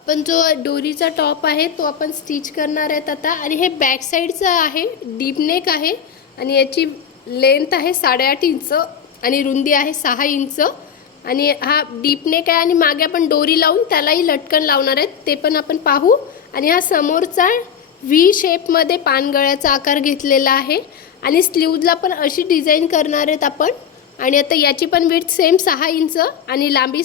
आपण जो डोरीचा टॉप आहे तो आपण स्टिच करणार आहेत आता. आणि हे बॅक साईडचं आहे, डीप नेक आहे आणि याची लेंथ आहे 8.5 इंच आणि रुंदी आहे 6 इंच. आणि हा डीप नेक आहे आणि मागे आपण डोरी लावून त्यालाही लटकन लावणार आहेत, ते पण आपण पाहू. आणि हा समोरचा व्ही शेपमध्ये पानगळ्याचा आकार घेतलेला आहे आणि स्लीव्जला पण अशी डिझाईन करणार आहेत आपण. आणि आता याची पण विड्थ सेम 6 इंच आणि लांबी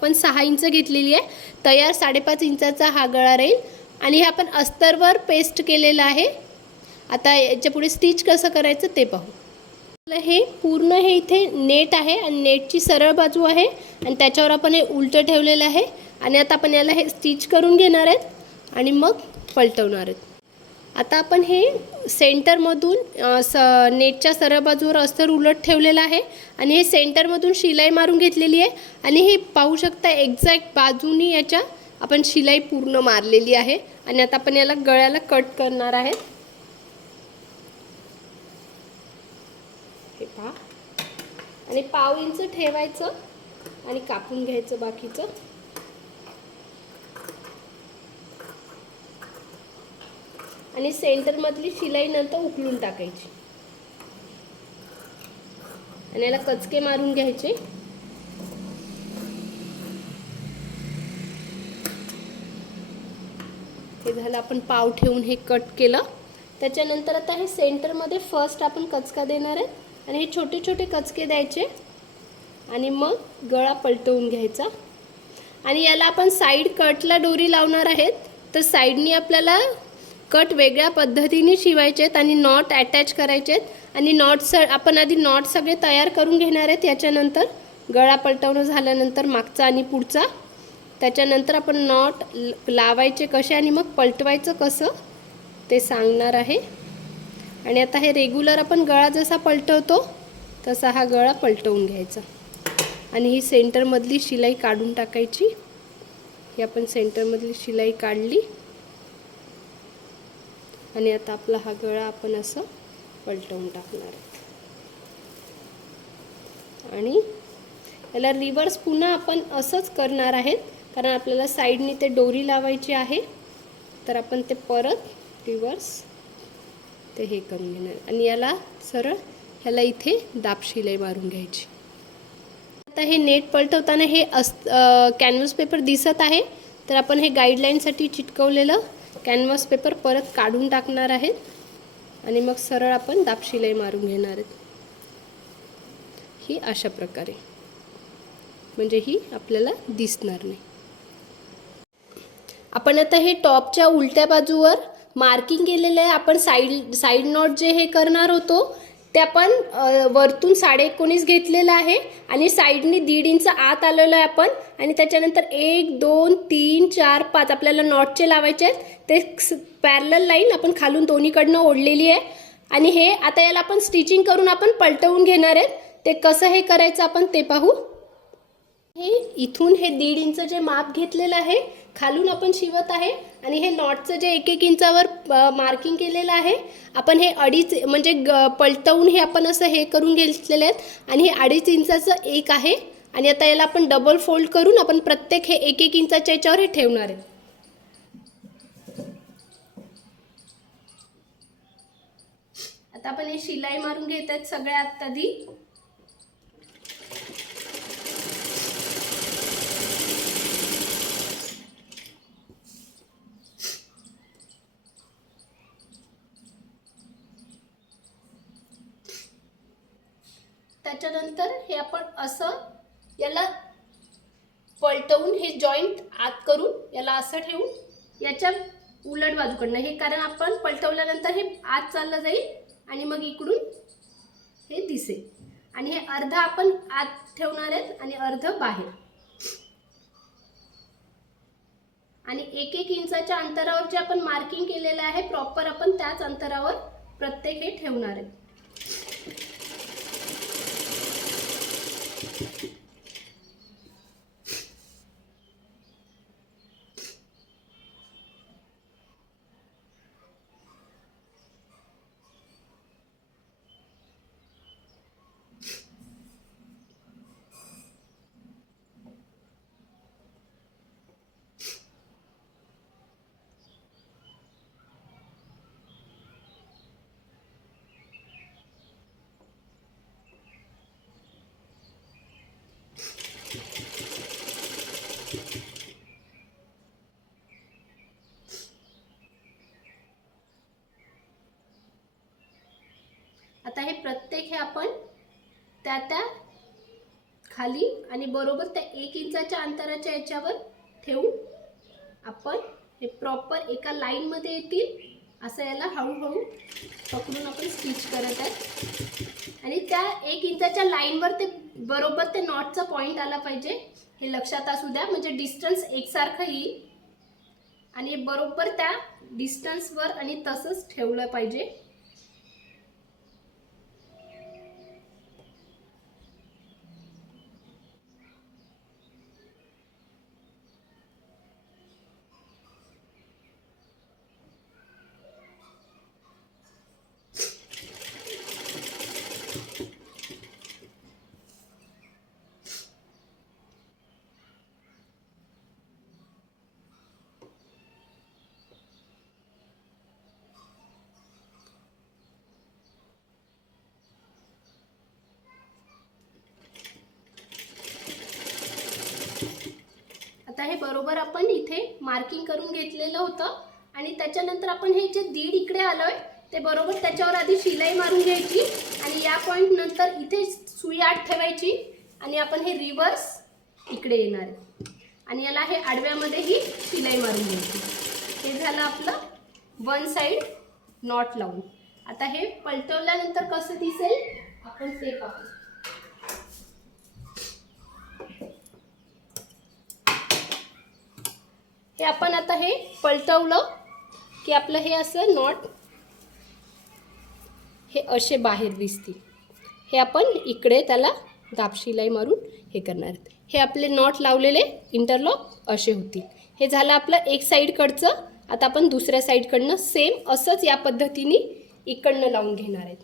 पण 6 इंच घेतलेली आहे. तयार 5.5 इंचाचा हा गळा राहील. आणि हे आपण अस्तरवर पेस्ट केलेलं आहे. आता याच्या पुढे स्टिच कसं करायचं ते पाहू. हे पूर्ण हे इथे नेट आहे आणि नेटची सरळ बाजू आहे आणि त्याच्यावर आपण हे उलटं ठेवलेलं आहे. आणि आता आपण याला हे स्टिच करून घेणार आहेत आणि मग पलटवणार आहेत. आता आपण हे सेंटरमधून नेटच्या सरळ बाजूवर अस्तर उलट ठेवलेलं आहे आणि हे सेंटरमधून शिलाई मारून घेतलेली आहे. आणि हे पाहू शकता एक्झॅक्ट बाजूनी याच्या आपण शिलाई पूर्ण मारलेली आहे. आणि आता आपण याला गळ्याला कट करणार आहे. हे पहा. आणि 1/2 इंच ठेवायचं आणि कापून घ्यायचं बाकीचं. आणि सेंटरमधली शिलाई नंतर उकलून टाकायची आणि याला कचके मारून घ्यायचे. हे झालं, आपण पाव ठेवून हे कट केलं. त्याच्यानंतर आता हे सेंटरमध्ये फर्स्ट आपण कचका देणार आहे आणि हे छोटे छोटे कचके द्यायचे आणि मग गळा पलटवून घ्यायचा. आणि याला आपण साईड कटला डोरी लावणार आहेत, तर साईडनी आपल्याला कट वेगळ्या पद्धतीने शिवायचे आहेत आणि नॉट अटॅच करायचे आहेत. आणि आपण आधी नॉट सगळे तयार करून घेणार आहेत. याच्यानंतर गळा पलटवणं झाल्यानंतर मागचा आणि पुढचा, त्याच्यानंतर आपण नॉट लावायचे कसे आणि मग पलटवायचं कसं ते सांगणार आहे. आणि आता हे रेग्युलर आपण गळा जसा पलटवतो तसा हा गळा पलटवून घ्यायचा. आणि ही सेंटरमधली शिलाई काढून टाकायची. ही आपण सेंटरमधली शिलाई काढली आणि आता आपला हा गळा आपण असं पलटवून टाकणार आहे. आणि याला रिवर्स पुन्हा आपण असंच करणार आहेत, कारण आपल्याला साईडनी ते डोरी लावायची आहे. तर आपण ते परत रिवर्स ते हे करून घेणार आणि याला सरळ ह्याला इथे दाब शिलाई मारून घ्यायची. आता हे नेट पलटवताना हे कॅनव्हास पेपर दिसत आहे, तर आपण हे गाईडलाईनसाठी चिटकवलेलं कॅनव्हास पेपर परत काढून टाकणार आहेत आणि मग सरळ आपण दाब शिलाई मारून घेणार आहेत. ही अशा प्रकारे, म्हणजे ही आपल्याला दिसणार नाही. आपण आता हे टॉपच्या उलट्या बाजूवर मार्किंग केलेलं आहे. आपण साईड नॉट जे हे करणार होतो ते आपण वरतून 19.5 घेतलेलं आहे आणि साईडनी 1.5 इंच आत आलेलं आहे आपण. आणि त्याच्यानंतर 1 2 3 4 5 आपल्याला नॉटचे लावायचे आहेत. ते पॅरलल लाईन आपण खालून दोन्हीकडनं ओढलेली आहे. आणि हे आता याला आपण स्टिचिंग करून आपण पलटवून घेणार आहेत. ते कसं हे करायचं आपण ते पाहू. हे इथून हे 1.5 इंच जे माप घेतलेलं आहे खालून आपण शिवत आहे आणि हे नॉटचं जे 1-1 इंचावर मार्किंग केलेलं आहे आपण हे 2.5 म्हणजे पलटवून हे आपण असं हे करून घेतलेले आहेत. आणि हे 2.5 इंचाचं एक आहे. आणि आता याला आपण डबल फोल्ड करून आपण प्रत्येक हे 1-1 इंचाच्या याच्यावर हे ठेवणार आहे. आता आपण हे शिलाई मारून घेत आहेत सगळ्यात आधी. त्याच्यानंतर हे आपण असं याला पलटवून हे जॉईंट आत करून याला असं ठेवून याच्या उलट बाजूकडनं हे, कारण आपण पलटवल्यानंतर हे आत चाललं जाईल आणि मग इकडून हे दिसेल. आणि हे अर्ध आपण आत ठेवणार आहेत आणि अर्ध बाहेर. आणि 1-1 इंचाच्या अंतरावर जे आपण मार्किंग केलेलं आहे प्रॉपर आपण त्याच अंतरावर प्रत्येक हे ठेवणार आहे. आता हे प्रत्येक हे आपण त्या खाली आणि बरोबर त्या 1 इंचाच्या अंतराच्या याच्यावर ठेवून आपण हे प्रॉपर एका लाईनमध्ये येतील असं याला हळूहळू पकडून आपण स्टिच करत आहे. आणि त्या 1 इंचाच्या लाईनवर ते बरोबर ते नॉटचा पॉईंट आला पाहिजे हे लक्षात असू द्या, म्हणजे डिस्टन्स एकसारखं येईल आणि बरोबर त्या डिस्टन्सवर आणि तसंच ठेवलं पाहिजे. आता हे बरोबर आपण इथे मार्किंग करून घेतलेलं होतं आणि त्याच्यानंतर आपण हे जे दीड इकडे आलोय ते बरोबर त्याच्यावर आधी शिलाई मारून घ्यायची आणि या पॉइंट नंतर इथे सुई आत ठेवायची आणि आपण हे रिवर्स इकडे येणार आहे आणि याला हे आडव्यामध्ये ही शिलाई मारून घ्यायची. हे झालं आपलं वन साइड नॉट लावून. आता हे पलटवल्यानंतर कसं दिसेल आपण ते पाहू. हे आपण आता हे पलटवलं की आपलं हे असं नॉट हे असे बाहेर दिसतील. हे आपण इकडे त्याला दाब शिलाई मारून हे करणार आहेत. हे आपले नॉट लावलेले इंटरलॉक असे होतील. हे झालं आपलं एक साईडकडचं. आता आपण दुसऱ्या साईडकडनं सेम असंच या पद्धतीने इकडनं लावून घेणार आहेत.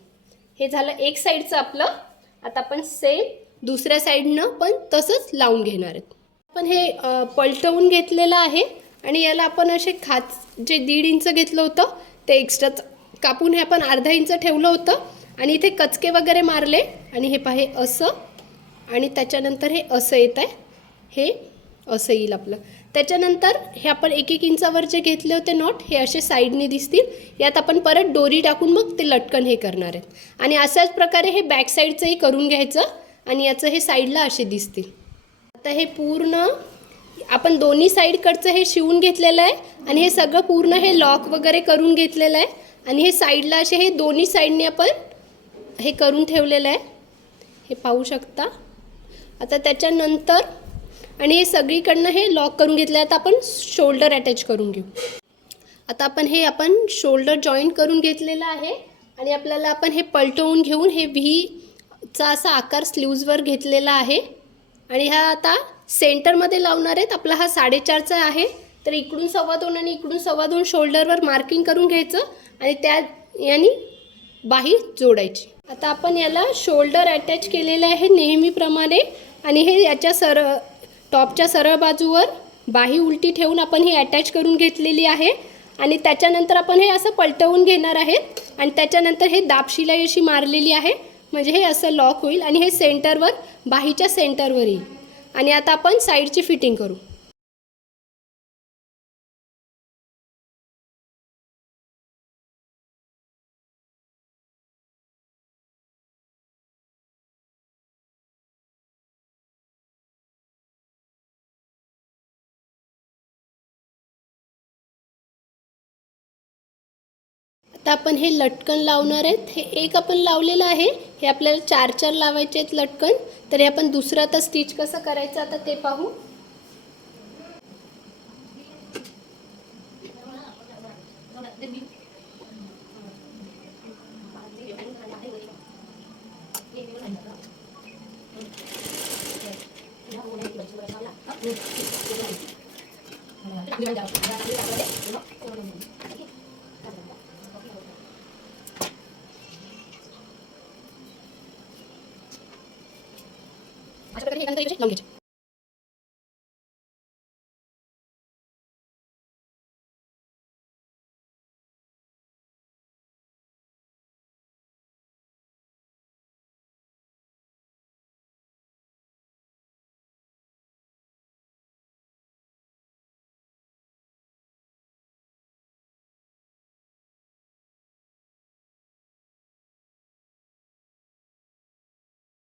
हे झालं एक साईडचं आपलं. आता आपण सेम दुसऱ्या साईडनं पण तसंच लावून घेणार आहेत. आपण हे पलटवून घेतलेलं आहे आणि याला आपण असे जे 1.5 इंच घेतलं होतं ते एक्स्ट्रा कापून हे आपण अर्धा इंच ठेवलं होतं आणि इथे कचके वगैरे मारले आणि हे पाहे असं आणि त्याच्यानंतर हे असं येत आहे. हे असं येईल आपलं. त्याच्यानंतर हे आपण 1-1 इंचावर जे घेतले होते नॉट हे असे साईडने दिसतील. यात आपण परत दोरी टाकून मग ते लटकन हे करणार आहेत आणि अशाच प्रकारे हे बॅक साईडचंही करून घ्यायचं आणि याचं हे साईडला असे दिसतील. आता हे पूर्ण आपण दोन्ही साईडकडचं हे शिवून घेतलेलं आहे आणि हे सगळं पूर्ण हे लॉक वगैरे करून घेतलेलं आहे आणि हे साईडला असे हे दोन्ही साईडने आपण हे करून ठेवलेलं आहे. हे पाहू शकता. आता त्याच्यानंतर आणि हे सगळीकडनं हे लॉक करून घेतलं आहे. आता आपण शोल्डर अटॅच करून घेऊ. आता आपण शोल्डर जॉईंट करून घेतलेलं आहे आणि आपल्याला आपण हे पलटवून घेऊन हे व्हीचा असा आकार स्लीव्जवर घेतलेला आहे आणि हा आता सेंटरमध्ये लावणार आहेत. आपला हा 4.5चा आहे तर इकडून 2.25 आणि इकडून 2.25 शोल्डरवर मार्किंग करून घ्यायचं आणि त्या यानी बाही जोडायची. आता आपण याला शोल्डर अटॅच केलेलं आहे नेहमीप्रमाणे आणि हे याच्या टॉपच्या सरळ बाजूवर बाही उलटी ठेवून आपण ही अटॅच करून घेतलेली आहे आणि त्याच्यानंतर आपण हे असं पलटवून घेणार आहेत आणि त्याच्यानंतर हे दाब शिलाई अशी मारलेली आहे म्हणजे हे असं लॉक होईल आणि हे सेंटरवर बाहीच्या सेंटरवर येईल. आणि आता आपण साईडची फिटिंग करू. आता आपण हे लटकन लावणार आहेत. हे एक आपण लावलेलं आहे. हे आपल्याला 4-4 लावायचे आहेत लटकन. तर हे आपण दुसरं आता स्टिच कसं करायचं आता ते पाहू. अशा प्रकारे हे लावून घ्यायचे.